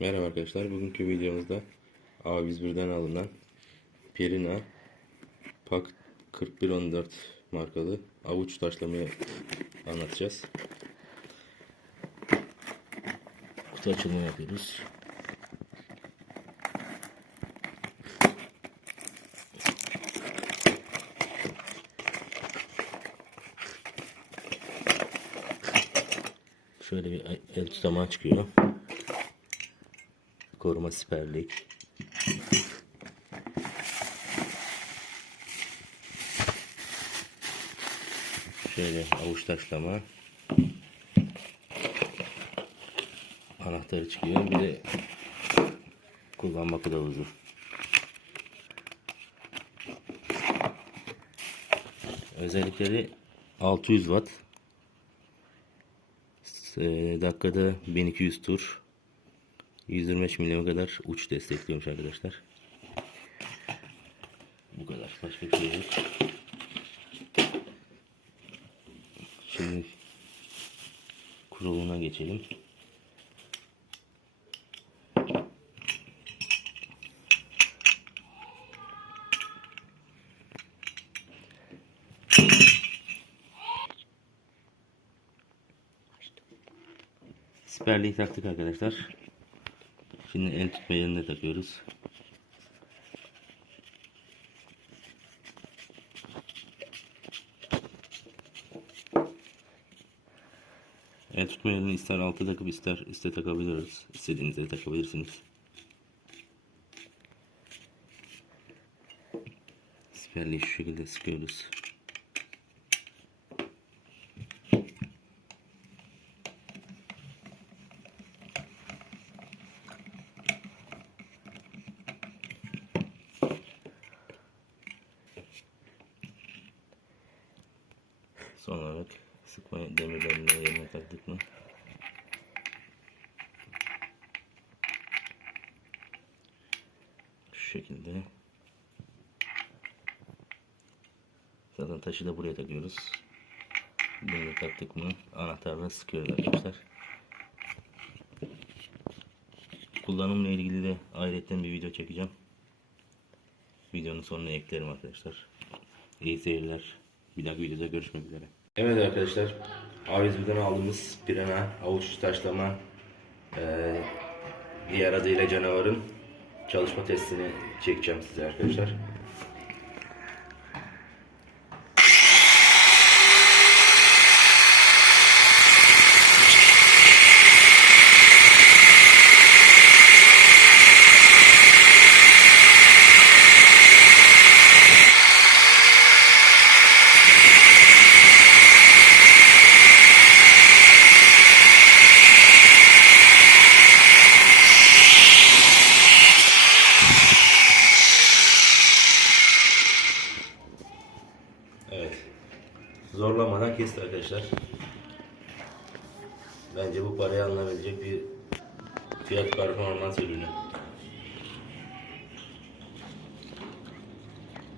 Merhaba arkadaşlar. Bugünkü videomuzda A101'den alınan Pirina Pak 4114 markalı avuç taşlamayı anlatacağız. Kutu açılımı yapıyoruz. Şöyle bir el tutamağı çıkıyor. Koruma siperlik. Şöyle avuç taşlama. Anahtarı çıkıyor. Bir de kullanma kılavuzu. Özellikleri 600 watt. Eee, dakikada 1200 tur. 125 milyona kadar uç destekliyormuş arkadaşlar. Bu kadar. Başka bir şey yok. Şimdi kuruluna geçelim. Siperliği taktık arkadaşlar. Şimdi el tutma yerine takıyoruz. El tutma yerini ister alta takıp ister üste takabiliyoruz. İstediğiniz yere takabilirsiniz. Siperliği şu şekilde sıkıyoruz. Son olarak sıkma demirlerini yerine taktık mı? Şu şekilde. Zaten taşı da buraya takıyoruz. Böyle taktık mı anahtarla sıkıyoruz arkadaşlar. Kullanımla ilgili de ayrıca bir video çekeceğim. Videonun sonuna eklerim arkadaşlar. İyi seyirler. Bir dahaki videoda görüşmek üzere. Evet arkadaşlar. A101'den aldığımız pirana, avuç taşlama eee diğer adıyla canavarın çalışma testini çekeceğim size arkadaşlar. Evet. Zorlamadan kesti arkadaşlar. Bence bu paraya alınabilecek bir fiyat performans ürünü.